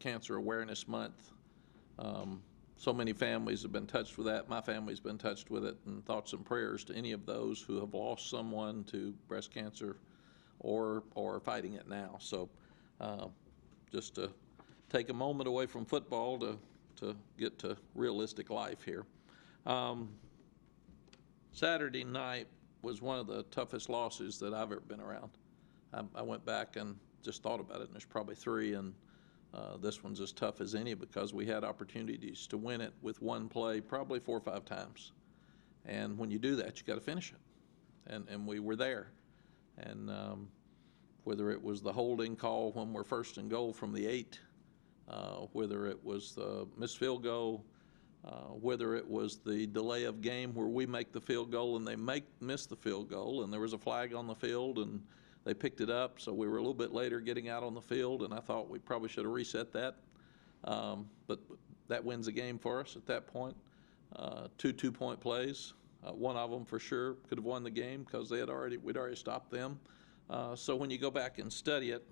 Cancer Awareness Month. So many families have been touched with that. My family's been touched with it, and thoughts and prayers to any of those who have lost someone to breast cancer or fighting it now. So just to take a moment away from football to get to realistic life here. Saturday night was one of the toughest losses that I've ever been around. I went back and just thought about it, and there's probably three, and this one's as tough as any because we had opportunities to win it with one play probably 4 or 5 times. And when you do that, you got to finish it. And we were there. And whether it was the holding call when we're first and goal from the 8, whether it was the missed field goal, whether it was the delay of game where we make the field goal and they miss the field goal, and there was a flag on the field and they picked it up, so we were a little bit later getting out on the field, and I thought we probably should have reset that. But that wins the game for us at that point. 2 2-point plays, one of them for sure could have won the game because we'd already stopped them. So when you go back and study it,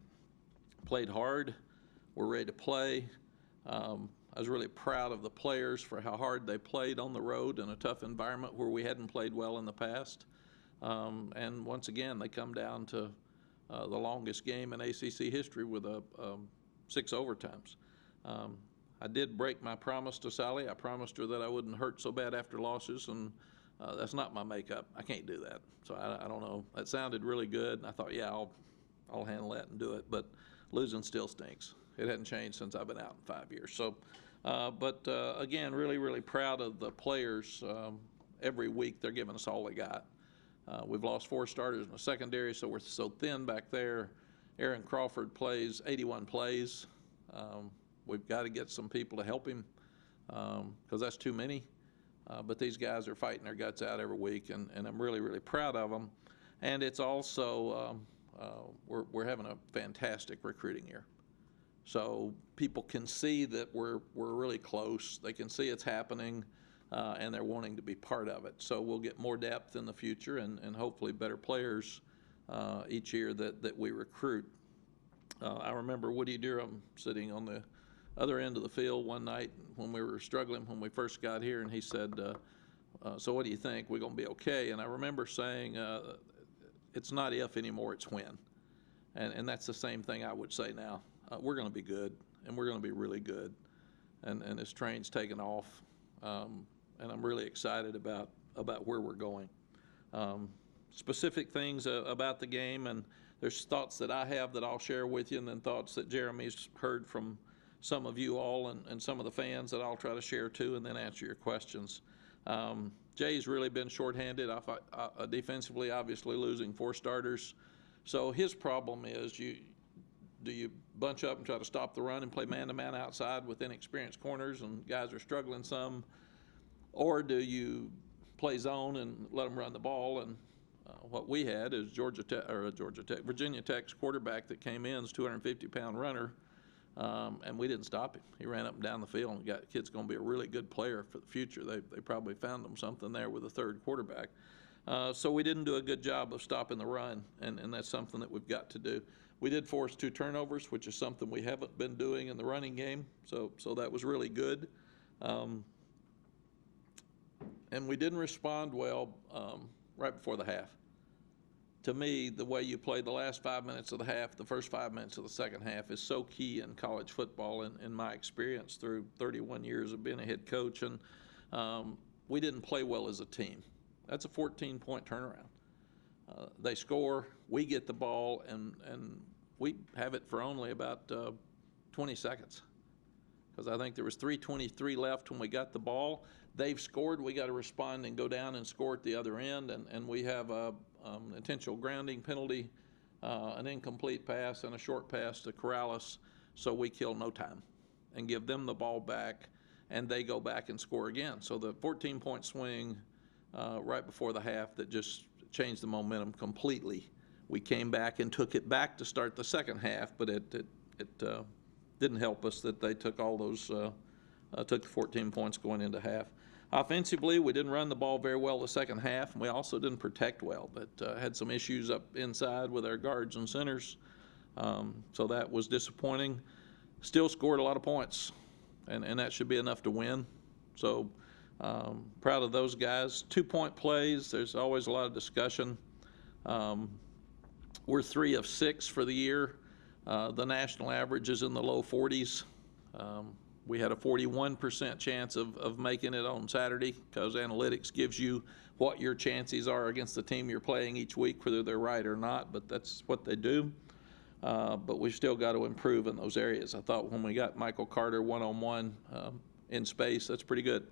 played hard, we're ready to play. I was really proud of the players for how hard they played on the road in a tough environment where we hadn't played well in the past. And once again, they come down to the longest game in ACC history with 6 overtimes. I did break my promise to Sally. I promised her that I wouldn't hurt so bad after losses, and that's not my makeup. I can't do that. So I don't know. That sounded really good, and I thought, yeah, I'll handle that and do it. But losing still stinks. It hadn't changed since I've been out in 5 years. So, again, really, really proud of the players. Every week they're giving us all they got. We've lost 4 starters in the secondary, so we're so thin back there. Aaron Crawford plays 81 plays. We've got to get some people to help him because that's too many. But these guys are fighting their guts out every week, and I'm really, really proud of them. And it's also, we're having a fantastic recruiting year. So people can see that we're really close. They can see it's happening, and they're wanting to be part of it. So we'll get more depth in the future and hopefully better players each year that we recruit. I remember Woody Durham sitting on the other end of the field one night when we were struggling when we first got here, and he said, so what do you think? We're going to be okay? And I remember saying, it's not if anymore, it's when. And that's the same thing I would say now. We're going to be good, and we're going to be really good. And this train's taken off, and I'm really excited about where we're going. Specific things about the game, and there's thoughts that I have that I'll share with you, and then thoughts that Jeremy's heard from some of you all and some of the fans that I'll try to share too, and then answer your questions. Jay's really been shorthanded. Defensively, obviously losing 4 starters. So his problem is do you bunch up and try to stop the run and play man-to-man outside with inexperienced corners and guys are struggling some, or do you play zone and let them run the ball? And what we had is Virginia Tech's quarterback that came in is a 250-pound runner, and we didn't stop him. He ran up and down the field, and the kid's going to be a really good player for the future. They probably found him something there with a 3rd quarterback. So we didn't do a good job of stopping the run, and that's something that we've got to do. We did force 2 turnovers, which is something we haven't been doing in the running game, so that was really good. And we didn't respond well right before the half. To me, the way you play the last 5 minutes of the half, the first 5 minutes of the second half is so key in college football in my experience through 31 years of being a head coach, and we didn't play well as a team. That's a 14-point turnaround. They score, we get the ball, and we have it for only about 20 seconds. Because I think there was 3:23 left when we got the ball. They've scored. We got to respond and go down and score at the other end. And we have a intentional grounding penalty, an incomplete pass, and a short pass to Corrales. So we kill no time and give them the ball back, and they go back and score again. So the 14-point swing right before the half that just changed the momentum completely. We came back and took it back to start the second half, but it didn't help us that they took all those, took the 14 points going into half. Offensively, we didn't run the ball very well the second half, and we also didn't protect well, but had some issues up inside with our guards and centers, so that was disappointing. still scored a lot of points, and that should be enough to win. So proud of those guys. 2-point plays, there's always a lot of discussion. We're 3 of 6 for the year. The national average is in the low 40s. We had a 41% chance of making it on Saturday because analytics gives you what your chances are against the team you're playing each week, whether they're right or not, but that's what they do. But we've still got to improve in those areas. I thought when we got Michael Carter one-on-one in space, that's pretty good.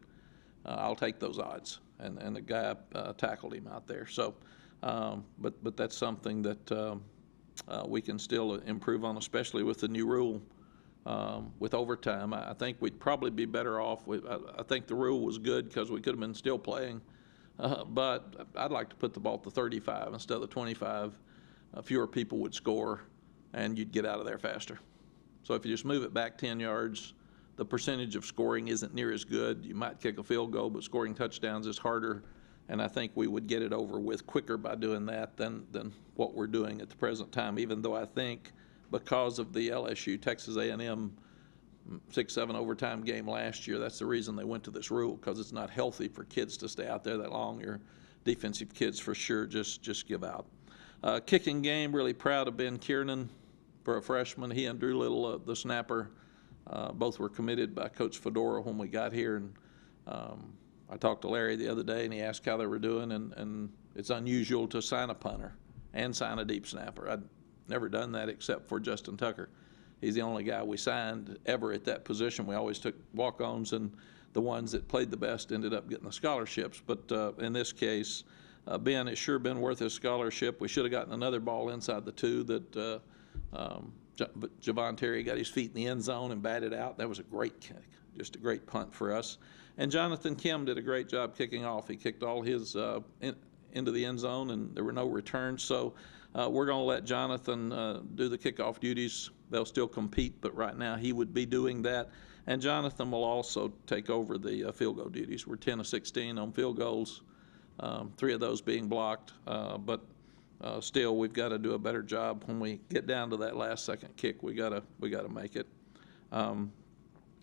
I'll take those odds. And the guy tackled him out there. So, but that's something that we can still improve on, especially with the new rule with overtime. I think we'd probably be better off. I think the rule was good because we could have been still playing. But I'd like to put the ball at the 35 instead of the 25. Fewer people would score, and you'd get out of there faster. So if you just move it back 10 yards, the percentage of scoring isn't near as good. You might kick a field goal, but scoring touchdowns is harder. And I think we would get it over with quicker by doing that than what we're doing at the present time, even though I think because of the LSU Texas A&M 6-7 overtime game last year, that's the reason they went to this rule, because it's not healthy for kids to stay out there that long. Your defensive kids for sure just give out. Kicking game, really proud of Ben Kiernan for a freshman. He and Drew Little, the snapper, both were committed by Coach Fedora when we got here. And I talked to Larry the other day, and he asked how they were doing, and it's unusual to sign a punter and sign a deep snapper. I'd never done that except for Justin Tucker. He's the only guy we signed ever at that position. We always took walk-ons, and the ones that played the best ended up getting the scholarships. But in this case, Ben, it's sure been worth his scholarship. We should have gotten another ball inside the 2 that but Javon Terry got his feet in the end zone and batted out. That was a great kick, just a great punt for us. And Jonathan Kim did a great job kicking off. He kicked all his into the end zone, and there were no returns. So we're going to let Jonathan do the kickoff duties. They'll still compete, but right now he would be doing that. And Jonathan will also take over the field goal duties. We're 10 of 16 on field goals, 3 of those being blocked. But still, we've got to do a better job when we get down to that last second kick. We gotta make it.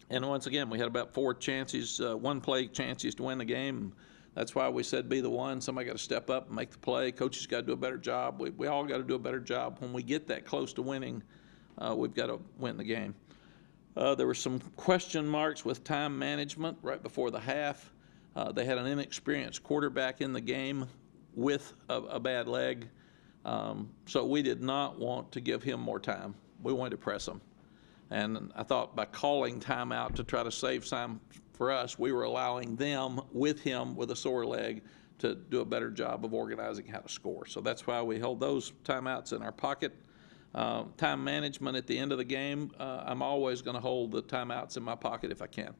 And once again, we had about 4 chances, 1-play chances to win the game. That's why we said be the one. Somebody got to step up and make the play. Coaches got to do a better job. We all got to do a better job. When we get that close to winning, we've got to win the game. There were some question marks with time management right before the half. They had an inexperienced quarterback in the game with a bad leg. So we did not want to give him more time. We wanted to press him. And I thought by calling timeout to try to save time for us, we were allowing them with him with a sore leg to do a better job of organizing how to score. So that's why we held those timeouts in our pocket. Time management at the end of the game, I'm always going to hold the timeouts in my pocket if I can.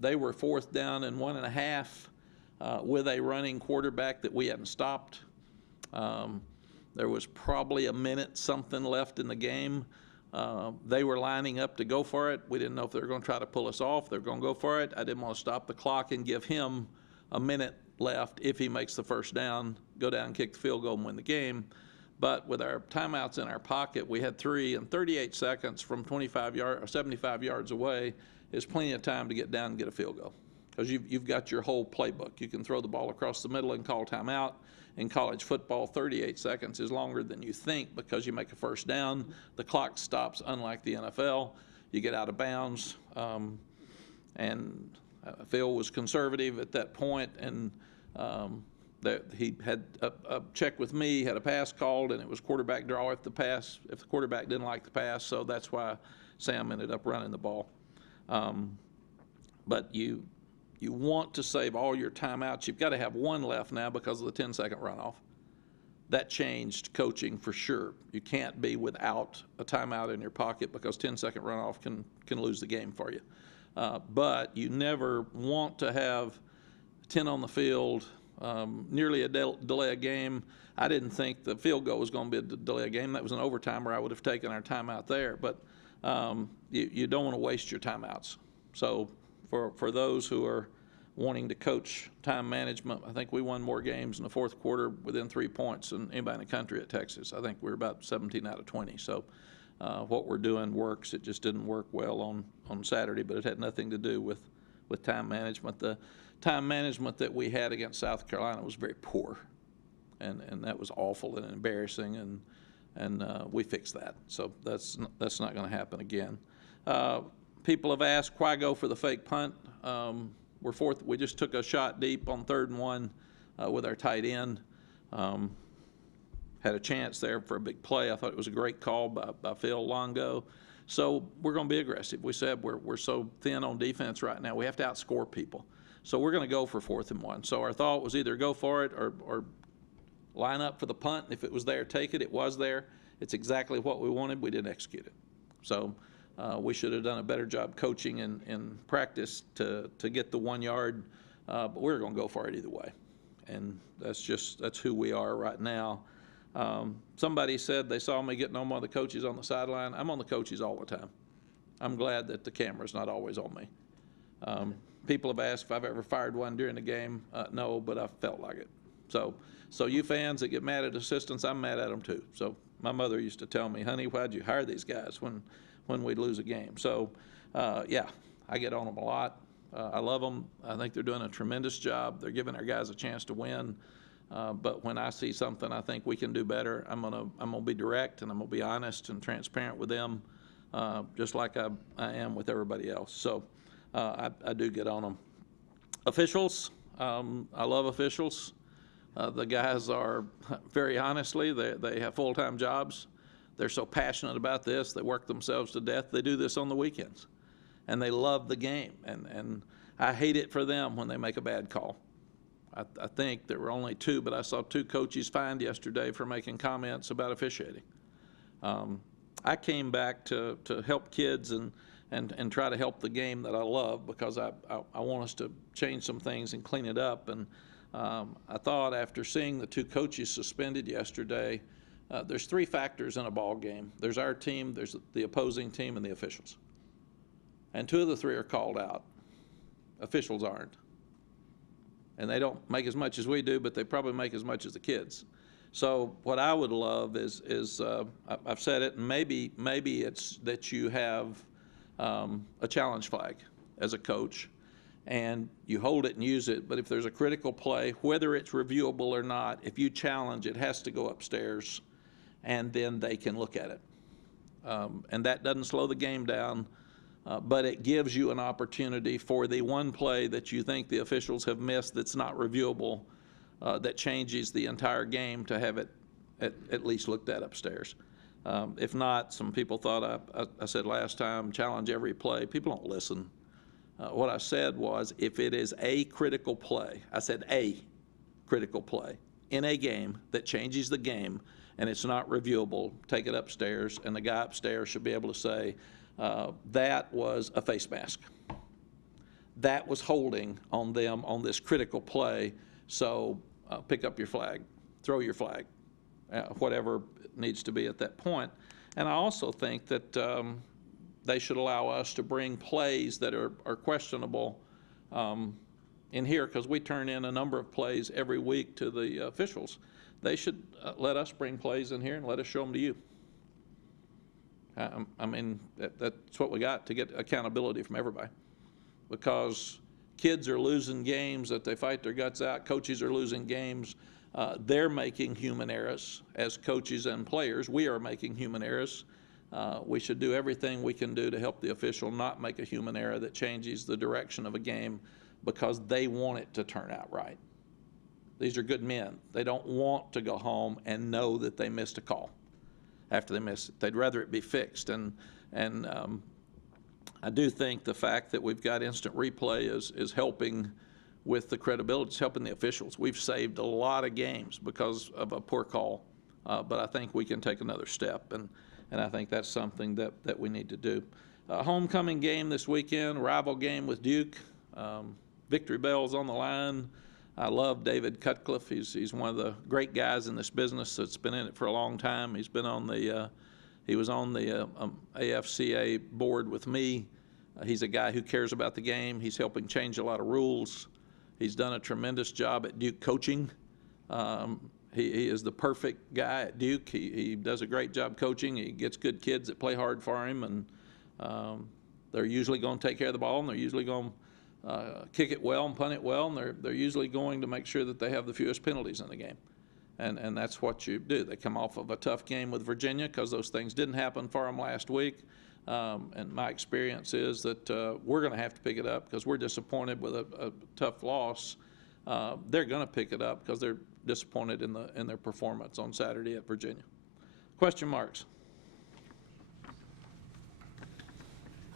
They were 4th down and 1.5 with a running quarterback that we hadn't stopped. There was probably a minute something left in the game. They were lining up to go for it. We didn't know if they were going to try to pull us off. They were going to go for it. I didn't want to stop the clock and give him a minute left if he makes the first down, go down, kick the field goal, and win the game. But with our timeouts in our pocket, we had 3 and 38 seconds from 75 yards or 75 yards away is plenty of time to get down and get a field goal, because you've got your whole playbook. You can throw the ball across the middle and call timeout. In college football, 38 seconds is longer than you think because you make a first down. The clock stops, unlike the NFL. You get out of bounds. And Phil was conservative at that point, and he had a check with me, had a pass called, and it was quarterback draw if the quarterback didn't like the pass. So that's why Sam ended up running the ball. But you want to save all your timeouts. You've got to have 1 left now because of the 10-second runoff. That changed coaching for sure. You can't be without a timeout in your pocket because 10-second runoff can lose the game for you. But you never want to have 10 on the field, nearly a delay a game. I didn't think the field goal was going to be a delay a game. That was an overtime, or I would have taken our timeout there. But you don't want to waste your timeouts. So for those who are wanting to coach time management, I think we won more games in the 4th quarter within 3 points than anybody in the country at Texas. I think we were about 17 out of 20. So what we're doing works. It just didn't work well on Saturday, but it had nothing to do with time management. The time management that we had against South Carolina was very poor, and that was awful and embarrassing, and we fixed that. So that's not going to happen again. People have asked, why go for the fake punt? We're fourth. We just took a shot deep on 3rd and 1 with our tight end. Had a chance there for a big play. I thought it was a great call by Phil Longo. So we're going to be aggressive. We said we're so thin on defense right now. We have to outscore people. So we're going to go for 4th and 1. So our thought was either go for it or line up for the punt. If it was there, take it. It was there. It's exactly what we wanted. We didn't execute it. So we should have done a better job coaching in practice to get the 1 yard. But we're going to go for it either way. And that's who we are right now. Somebody said they saw me getting on one of the coaches on the sideline. I'm on the coaches all the time. I'm glad that the camera's not always on me. People have asked if I've ever fired one during the game. No, but I felt like it. So you fans that get mad at assistants, I'm mad at them too. So my mother used to tell me, honey, why'd you hire these guys when we'd lose a game? So yeah, I get on them a lot. I love them. I think they're doing a tremendous job. They're giving our guys a chance to win. But when I see something I think we can do better, I'm gonna be direct, and I'm gonna be honest and transparent with them, just like I am with everybody else. So I do get on them. Officials, I love officials. The guys are, very honestly, they have full-time jobs. They're so passionate about this. They work themselves to death. They do this on the weekends, and they love the game. And I hate it for them when they make a bad call. I think there were only 2, but I saw 2 coaches fined yesterday for making comments about officiating. I came back to help kids and try to help the game that I love, because I want us to change some things and clean it up. And I thought, after seeing the 2 coaches suspended yesterday, there's 3 factors in a ball game. There's our team, there's the opposing team, and the officials. And 2 of the 3 are called out. Officials aren't. And they don't make as much as we do, but they probably make as much as the kids. So what I would love is I've said it, and maybe it's that you have a challenge flag as a coach, and you hold it and use it. But if there's a critical play, whether it's reviewable or not, if you challenge, it has to go upstairs, and then they can look at it. And that doesn't slow the game down. But it gives you an opportunity for the one play that you think the officials have missed that's not reviewable, that changes the entire game, to have it at least looked at upstairs. If not, some people thought I said last time, challenge every play. People don't listen. What I said was, if it is a critical play, I said a critical play in a game that changes the game and it's not reviewable, take it upstairs, and the guy upstairs should be able to say, that was a face mask. That was holding on them on this critical play, so pick up your flag, throw your flag, whatever it needs to be at that point. And I also think that they should allow us to bring plays that are questionable in here, because we turn in a number of plays every week to the officials. They should let us bring plays in here and let us show them to you. I mean, that's what we got, to get accountability from everybody, because kids are losing games that they fight their guts out. Coaches are losing games. They're making human errors as coaches and players. We are making human errors. We should do everything we can do to help the official not make a human error that changes the direction of a game, because they want it to turn out right. These are good men. They don't want to go home and know that they missed a call after they miss it. They'd rather it be fixed. And I do think the fact that we've got instant replay is helping with the credibility. It's helping the officials. We've saved a lot of games because of a poor call, but I think we can take another step, and I think that's something that we need to do. Homecoming game this weekend, rival game with Duke. Victory bell's on the line. I love David Cutcliffe. He's one of the great guys in this business that's been in it for a long time. He's been on he was on the AFCA board with me. He's a guy who cares about the game. He's helping change a lot of rules. He's done a tremendous job at Duke coaching. He is the perfect guy at Duke. He does a great job coaching. He gets good kids that play hard for him, and they're usually going to take care of the ball, and they're usually going to kick it well and punt it well, and they're usually going to make sure that they have the fewest penalties in the game. And that's what you do. They come off of a tough game with Virginia because those things didn't happen for them last week. And my experience is that we're going to have to pick it up because we're disappointed with a tough loss. They're going to pick it up because they're disappointed in their performance on Saturday at Virginia. Question marks?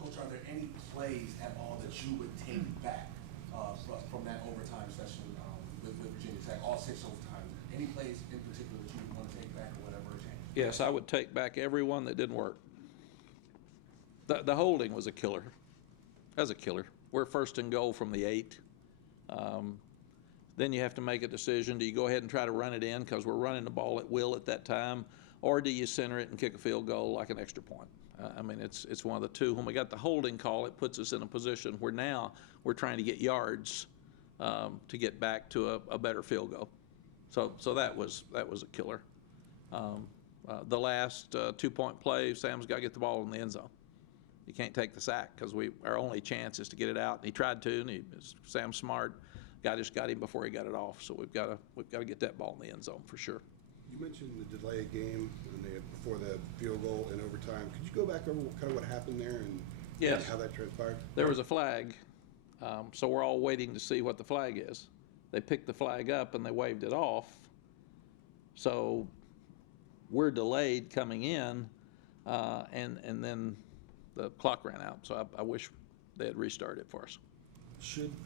Coach, are there any plays at all that you would take back from that overtime session with Virginia Tech, all 6 overtimes? Any plays in particular that you would want to take back or whatever change? Yes, I would take back every one that didn't work. The holding was a killer. That was a killer. We're first and goal from the 8. Then you have to make a decision. Do you go ahead and try to run it in because we're running the ball at will at that time, or do you center it and kick a field goal like an extra point? I mean, it's one of the two. When we got the holding call, it puts us in a position where now we're trying to get yards to get back to a better field goal. So that was a killer. The last 2-point play, Sam's got to get the ball in the end zone. You can't take the sack because our only chance is to get it out. And he tried to, and Sam's smart. Guy just got him before he got it off. So we've got to get that ball in the end zone for sure. You mentioned the delay of game before the field goal in overtime. Could you go back over kind of what happened there and Yes. how that transpired? There was a flag, so we're all waiting to see what the flag is. They picked the flag up and they waved it off. So we're delayed coming in, and then the clock ran out. So I wish they had restarted it for us.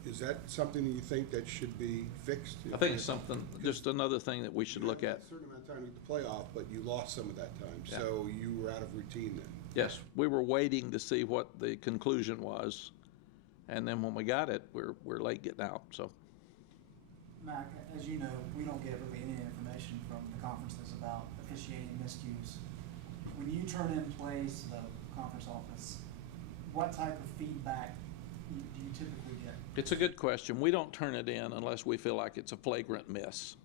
Is that something that you think that should be fixed? I think it's something, just another thing that we should look at. A certain amount of time to get the playoff, but you lost some of that time, Yeah. so you were out of routine then. Yes, we were waiting to see what the conclusion was, and then when we got it, we're late getting out. So, Mack, as you know, we don't get really any information from the conferences about officiating miscues. When you turn in plays to the conference office, what type of feedback do you typically get? it's a good question. We don't turn it in unless we feel like it's a flagrant miss,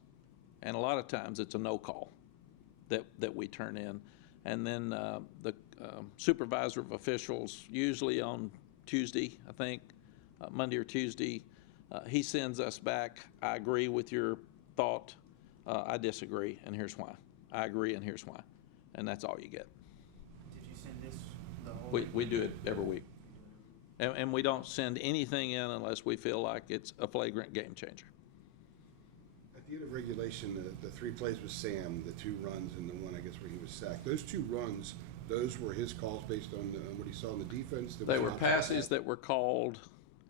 and a lot of times it's a no call that we turn in. And then the supervisor of officials, usually on Tuesday, I think, Monday or Tuesday, he sends us back, I agree with your thought, I disagree, and here's why. I agree, and here's why. And that's all you get. Did you send this the whole? We do it every week. And we don't send anything in unless we feel like it's a flagrant game changer. At the end of regulation, the 3 plays with Sam, the 2 runs and the one, I guess, where he was sacked. Those 2 runs, those were his calls based on what he saw in the defense? They were passes that were called,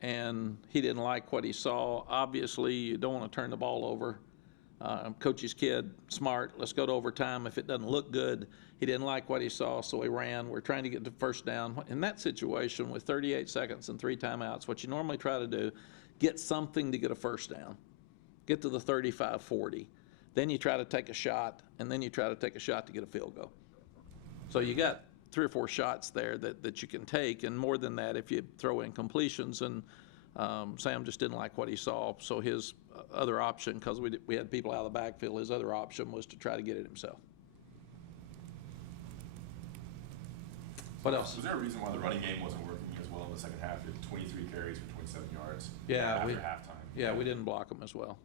and he didn't like what he saw. Obviously, you don't want to turn the ball over. Coach's kid, smart, let's go to overtime. If it doesn't look good, he didn't like what he saw, so he ran. We're trying to get the first down. In that situation, with 38 seconds and 3 timeouts, what you normally try to do, get something to get a first down. Get to the 35-40. Then you try to take a shot, and then you try to take a shot to get a field goal. So you got 3 or 4 shots there that you can take, and more than that if you throw in completions. And Sam just didn't like what he saw, so his other option, because we had people out of the backfield, his other option was to try to get it himself. What else? Was there a reason why the running game wasn't working as well in the second half? You had 23 carries for 27 yards after halftime. Yeah, we didn't block them as well.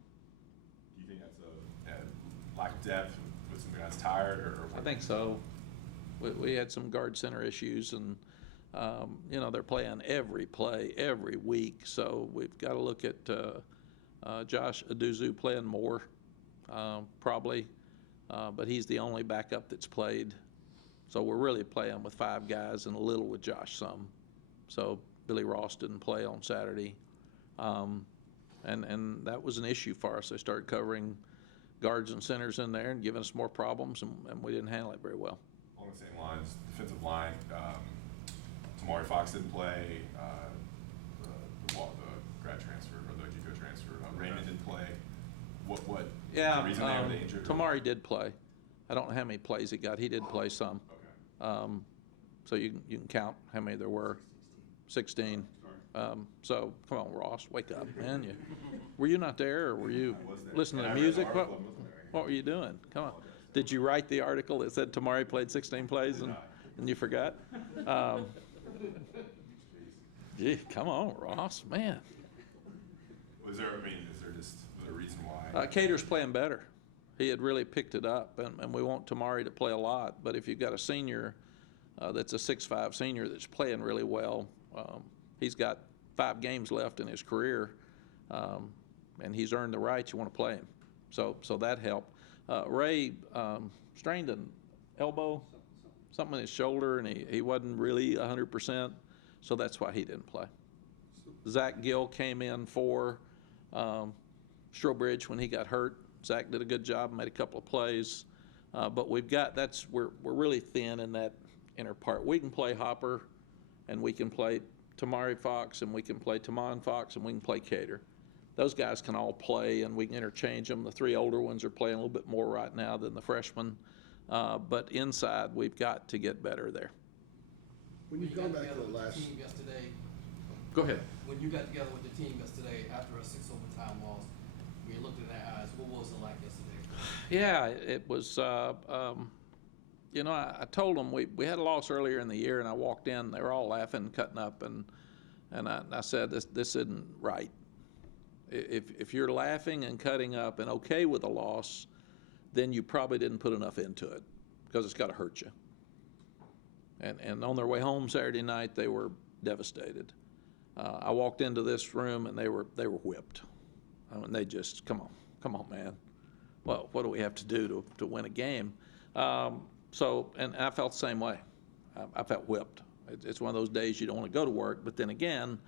Do you think that's a lack of depth with some guys tired, or I think so. We had some guard center issues, and they're playing every play every week, so we've got to look at Josh Aduzu playing more, probably, but he's the only backup that's played. So we're really playing with 5 guys and a little with Josh some. So Billy Ross didn't play on Saturday, and that was an issue for us. They started covering guards and centers in there and giving us more problems, and we didn't handle it very well. Along the same lines, defensive line, Tamari Fox didn't play, the grad transfer, or the JUCO transfer, Raymond didn't play. What Yeah, the reason they were injured? Tamari did play. I don't know how many plays he got. He did play some. Okay. So you can count how many there were. 16. So come on, Ross, wake up, man. Were you not there, or were you listening to music? What were you doing? Come on. Did you write the article that said Tamari played 16 plays and you forgot? Gee, come on, Ross, man. Is there just a reason why? Cater's playing better. He had really picked it up, and we want Tamari to play a lot. But if you've got a senior that's a 6'5" senior that's playing really well, he's got 5 games left in his career, and he's earned the right. You want to play him. So that helped. Ray strained an elbow, something in his shoulder, and he wasn't really 100%, so that's why he didn't play. Zach Gill came in for Strobridge when he got hurt. Zach did a good job, made a couple of plays, but we're really thin in that inner part. We can play Hopper, and we can play Tamari Fox, and we can play Tamon Fox, and we can play Cater. Those guys can all play, and we can interchange them. The 3 older ones are playing a little bit more right now than the freshmen, but inside we've got to get better there. When you go back to the last. Team yesterday, Go ahead. when you got together with the team yesterday after a 6 overtime loss, when you looked in their eyes, what was it like yesterday? Yeah, it was, I told them we had a loss earlier in the year, and I walked in, they were all laughing, cutting up, and I said, this isn't right. If you're laughing and cutting up and okay with a loss, then you probably didn't put enough into it, because it's got to hurt you. And on their way home Saturday night, they were devastated. I walked into this room, and they were whipped. I mean, they just, come on, man. Well, what do we have to do to win a game? And I felt the same way. I felt whipped. It's one of those days you don't want to go to work, but then again,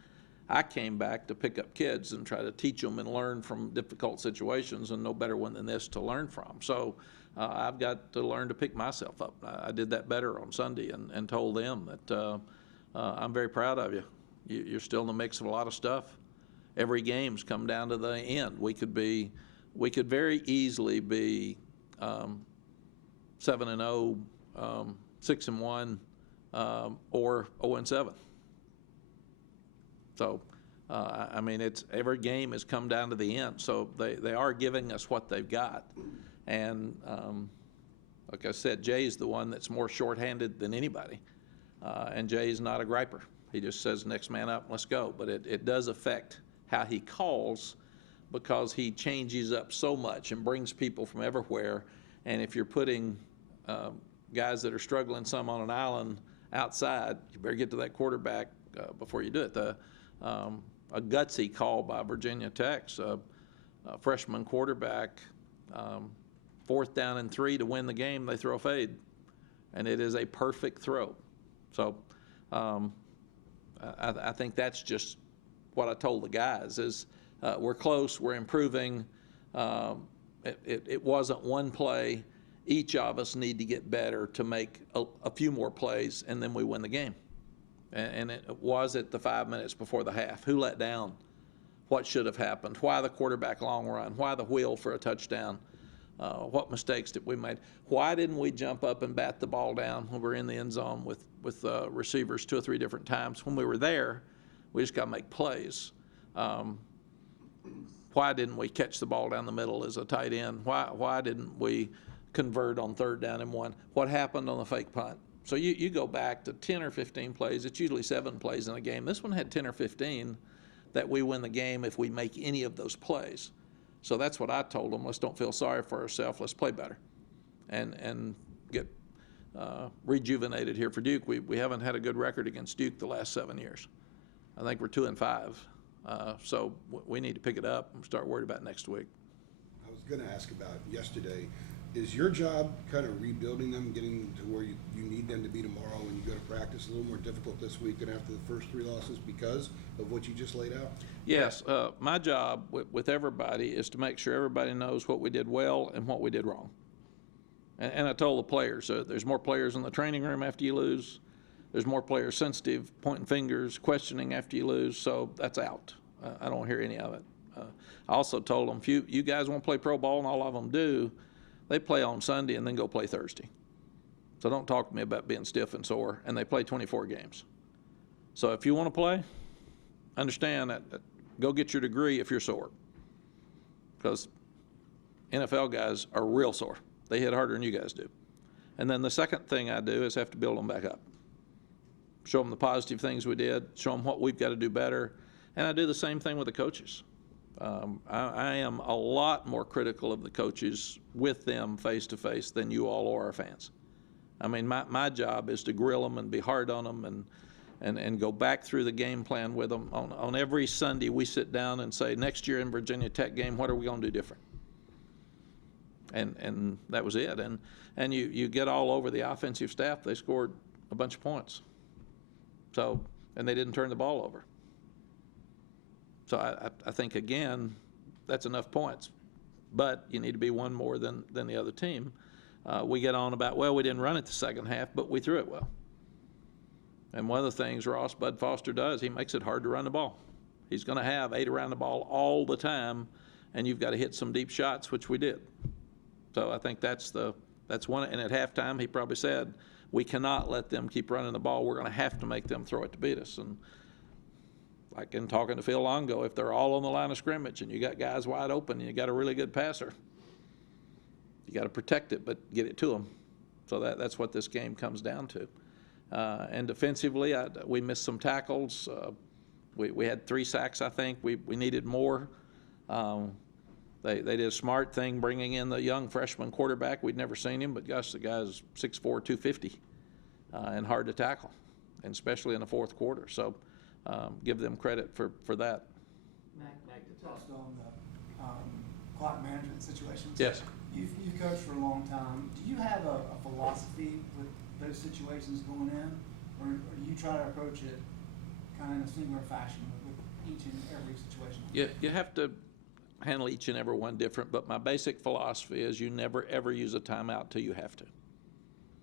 I came back to pick up kids and try to teach them and learn from difficult situations, and no better one than this to learn from. So I've got to learn to pick myself up. I did that better on Sunday and told them that I'm very proud of you. You're still in the mix of a lot of stuff. Every game's come down to the end. We could very easily be 7-0, 6-1, or 0-7. So, I mean, every game has come down to the end. So they are giving us what they've got. And like I said, Jay's the one that's more shorthanded than anybody. And Jay's not a griper. He just says, next man up, let's go. But it does affect how he calls, because he changes up so much and brings people from everywhere. And if you're putting guys that are struggling some on an island outside, you better get to that quarterback before you do it. A gutsy call by Virginia Tech, a freshman quarterback, 4th down and 3 to win the game, they throw a fade, and it is a perfect throw. So I think that's just what I told the guys is we're close, we're improving. It wasn't one play. Each of us need to get better to make a few more plays, and then we win the game. And it was at the 5 minutes before the half. Who let down? What should have happened? Why the quarterback long run? Why the wheel for a touchdown? What mistakes did we make? Why didn't we jump up and bat the ball down when we were in the end zone with receivers 2 or 3 different times? When we were there, we just got to make plays. Why didn't we catch the ball down the middle as a tight end? Why didn't we convert on 3rd down and 1? What happened on the fake punt? So you go back to 10 or 15 plays. It's usually 7 plays in a game. This one had 10 or 15 that we win the game if we make any of those plays. So that's what I told them. Let's don't feel sorry for ourselves. Let's play better and get rejuvenated here for Duke. We haven't had a good record against Duke the last 7 years. I think we're 2-5. So we need to pick it up and start worried about next week. I was going to ask about yesterday. Is your job kind of rebuilding them, getting to where you need them to be tomorrow when you go to practice, a little more difficult this week than after the first 3 losses because of what you just laid out? Yes. My job with everybody is to make sure everybody knows what we did well and what we did wrong. And I told the players, there's more players in the training room after you lose. There's more players sensitive, pointing fingers, questioning after you lose, so that's out. I don't hear any of it. I also told them, if you guys want to play pro ball, and all of them do, they play on Sunday and then go play Thursday. So don't talk to me about being stiff and sore, and they play 24 games. So if you want to play, understand that go get your degree if you're sore. Because NFL guys are real sore. They hit harder than you guys do. And then the second thing I do is have to build them back up. Show them the positive things we did, show them what we've got to do better, and I do the same thing with the coaches. I am a lot more critical of the coaches with them face-to-face than you all are our fans. I mean, my job is to grill them and be hard on them and go back through the game plan with them. On every Sunday, we sit down and say, next year in Virginia Tech game, what are we going to do different? And that was it. And you get all over the offensive staff. They scored a bunch of points. So, and they didn't turn the ball over. So I think, again, that's enough points. But you need to be one more than the other team. We get on about, well, we didn't run it the second half, but we threw it well. And one of the things Bud Foster does, he makes it hard to run the ball. He's going to have 8 around the ball all the time, and you've got to hit some deep shots, which we did. So I think that's one. And at halftime, he probably said, we cannot let them keep running the ball. We're going to have to make them throw it to beat us. And like in talking to Phil Longo, if they're all on the line of scrimmage and you got guys wide open and you got a really good passer, you got to protect it, but get it to them. So that's what this game comes down to. And defensively, we missed some tackles. We had 3 sacks, I think. We needed more. They did a smart thing bringing in the young freshman quarterback. We'd never seen him, but gosh, the guy's 6'4", 250, and hard to tackle, and especially in the fourth quarter. So give them credit for that. Mack, to touch on the clock management situations. Yes. You've coached for a long time. Do you have a philosophy with those situations going in, or do you try to approach it kind of in a similar fashion with each and every situation? You have to handle each and every one different, but my basic philosophy is you never ever use a timeout till you have to.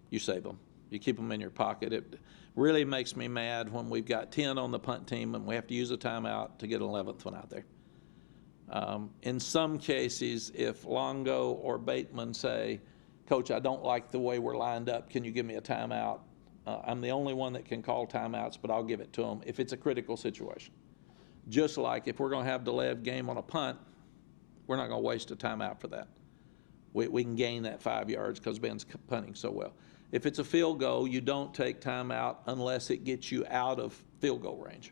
You save them. You keep them in your pocket. It really makes me mad when we've got 10 on the punt team and we have to use a timeout to get an 11th one out there. In some cases, if Longo or Bateman say, Coach, I don't like the way we're lined up, can you give me a timeout? I'm the only one that can call timeouts, but I'll give it to them if it's a critical situation. Just like if we're going to have delay of game on a punt, we're not going to waste a timeout for that. We can gain that 5 yards because Ben's punting so well. If it's a field goal, you don't take timeout unless it gets you out of field goal range.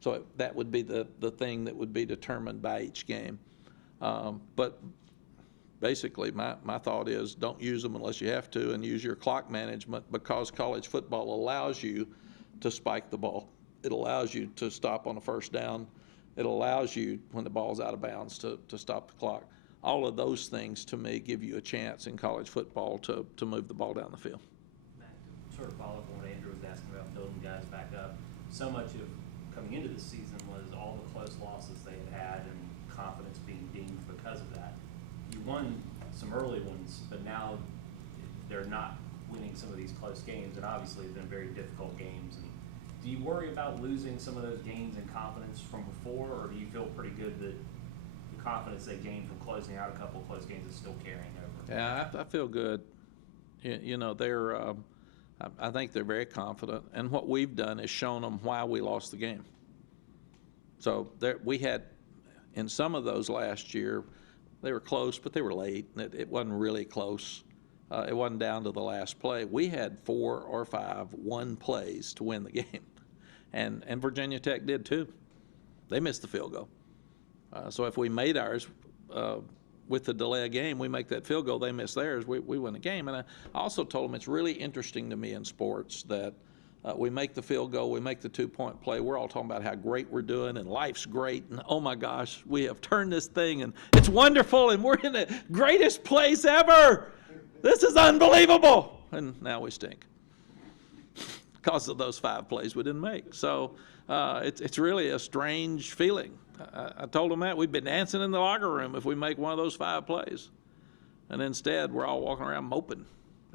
So that would be the thing that would be determined by each game. But basically, my thought is don't use them unless you have to, and use your clock management, because college football allows you to spike the ball. It allows you to stop on a first down. It allows you, when the ball's out of bounds, to stop the clock. All of those things, to me, give you a chance in college football to move the ball down the field. Matt, to sort of follow up on what Andrew was asking about building guys back up, so much of coming into the season was all the close losses they had and confidence being dinged because of that. You won some early ones, but now they're not winning some of these close games, and obviously it's been very difficult games. And do you worry about losing some of those gains in confidence from before, or do you feel pretty good that the confidence they gained from closing out a couple of close games is still carrying over? Yeah, I feel good. You know, I think they're very confident, and what we've done is shown them why we lost the game. So we had, in some of those last year, they were close, but they were late, and it wasn't really close. It wasn't down to the last play. We had 4 or 5 one plays to win the game, and Virginia Tech did too. They missed the field goal. So if we made ours with the delay of game, we make that field goal, they miss theirs, we win the game. And I also told them it's really interesting to me in sports that we make the field goal, we make the 2-point play. We're all talking about how great we're doing and life's great and oh my gosh, we have turned this thing and it's wonderful and we're in the greatest place ever. This is unbelievable. And now we stink because of those 5 plays we didn't make. So it's really a strange feeling. I told them that we've been dancing in the locker room if we make one of those 5 plays. And instead, we're all walking around moping.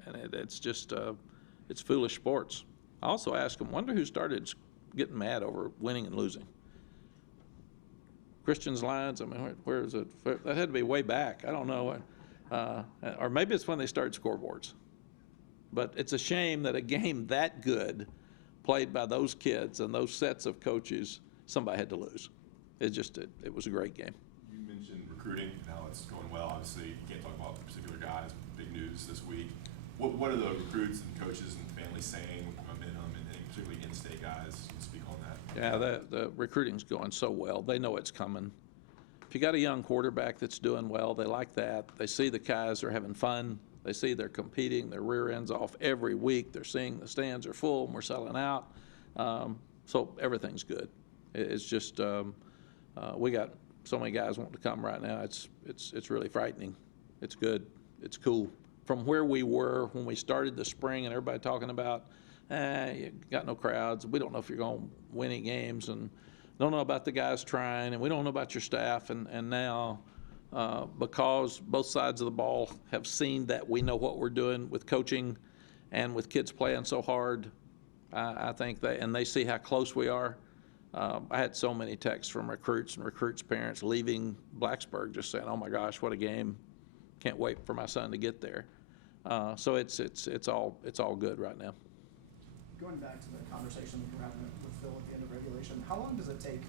And it's just, it's foolish sports. I also asked them, wonder who started getting mad over winning and losing. Christian's lines, I mean, where is it? That had to be way back. I don't know. Or maybe it's when they started scoreboards. But it's a shame that a game that good, played by those kids and those sets of coaches, somebody had to lose. It was a great game. You mentioned recruiting and how it's going well. Obviously, you can't talk about particular guys. Big news this week. What are the recruits and coaches and families saying with the momentum, and particularly in-state guys? Can you speak on that? Yeah, the recruiting's going so well. They know it's coming. If you got a young quarterback that's doing well, they like that. They see the guys are having fun. They see they're competing, their rear ends off every week. They're seeing the stands are full and we're selling out. So everything's good. It's just we got so many guys wanting to come right now. It's really frightening. It's good. It's cool. From where we were when we started the spring and everybody talking about, you got no crowds. We don't know if you're going to win any games, and don't know about the guys trying, and we don't know about your staff. And now, because both sides of the ball have seen that we know what we're doing with coaching and with kids playing so hard, I think they see how close we are. I had so many texts from recruits and recruits' parents leaving Blacksburg just saying, "Oh my gosh, what a game! Can't wait for my son to get there." So it's all good right now. Going back to the conversation we were having with Phil at the end of regulation, how long does it take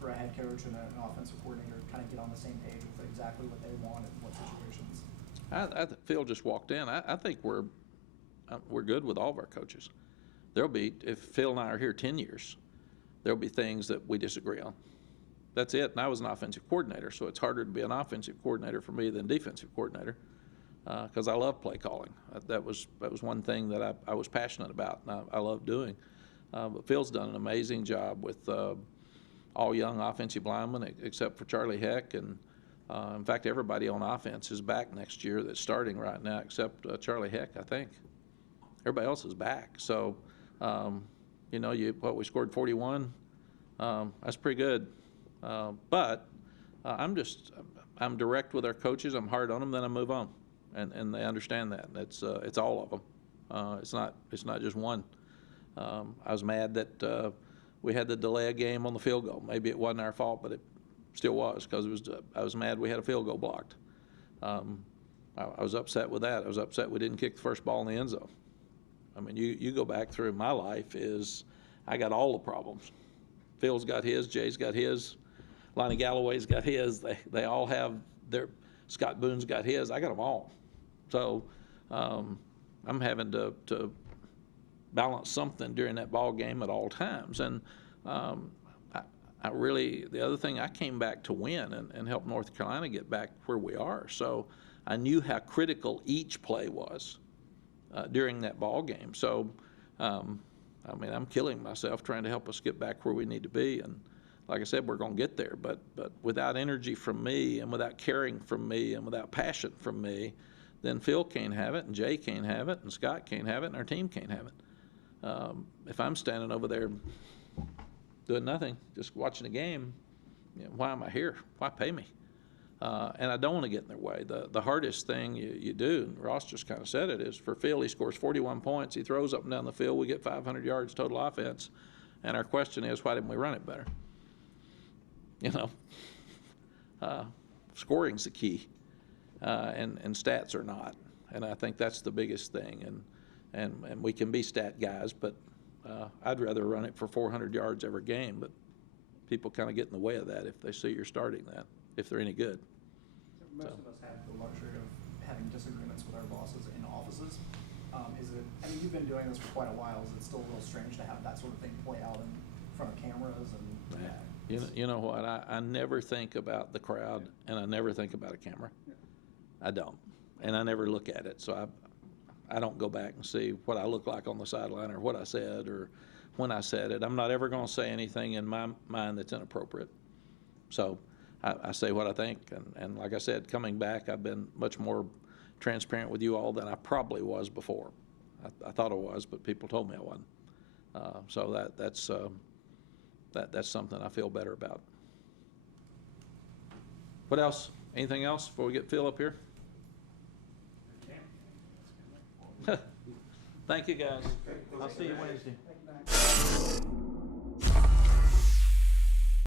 for a head coach and an offensive coordinator to kind of get on the same page with exactly what they want and what situations? Phil just walked in. I think we're good with all of our coaches. There'll be, if Phil and I are here 10 years, there'll be things that we disagree on. That's it. And I was an offensive coordinator, so it's harder to be an offensive coordinator for me than defensive coordinator, because I love play calling. That was one thing that I was passionate about and I love doing. But Phil's done an amazing job with all young offensive linemen except for Charlie Heck, and in fact everybody on offense is back next year that's starting right now except Charlie Heck, I think. Everybody else is back. So we scored 41. That's pretty good. But I'm direct with our coaches. I'm hard on them, then I move on, and they understand that. It's all of them. It's not just one. I was mad that we had to delay a game on the field goal. Maybe it wasn't our fault, but it still was, because I was mad we had a field goal blocked. I was upset with that. I was upset we didn't kick the first ball in the end zone. I mean, you go back through my life, I got all the problems. Phil's got his, Jay's got his, Lonnie Galloway's got his. They all have their. Scott Boone's got his. I got them all. So I'm having to balance something during that ball game at all times. And I really, the other thing, I came back to win and help North Carolina get back where we are. So I knew how critical each play was during that ball game. So, I'm killing myself trying to help us get back where we need to be. And like I said, we're going to get there. But without energy from me, and without caring from me, and without passion from me, then Phil can't have it, and Jay can't have it, and Scott can't have it, and our team can't have it. If I'm standing over there doing nothing, just watching a game, why am I here? Why pay me? And I don't want to get in their way. The hardest thing you do, and Ross just kind of said it, is for Phil, he scores 41 points. He throws up and down the field. We get 500 yards total offense. And our question is, why didn't we run it better? Scoring's the key, and stats are not. And I think that's the biggest thing. And we can be stat guys, but I'd rather run it for 400 yards every game. But people kind of get in the way of that if they see you're starting that, if they're any good. Most of us have the luxury of having disagreements with our bosses in offices. You've been doing this for quite a while. Is it still a little strange to have that sort of thing play out in front of cameras? And You know what? I never think about the crowd, and I never think about a camera. I don't, and I never look at it. So I don't go back and see what I look like on the sideline or what I said or when I said it. I'm not ever going to say anything in my mind that's inappropriate. So I say what I think, and like I said, coming back, I've been much more transparent with you all than I probably was before. I thought I was, but people told me I wasn't. So that's something I feel better about. What else? Anything else before we get Phil up here? Thank you, guys. I'll see you Wednesday.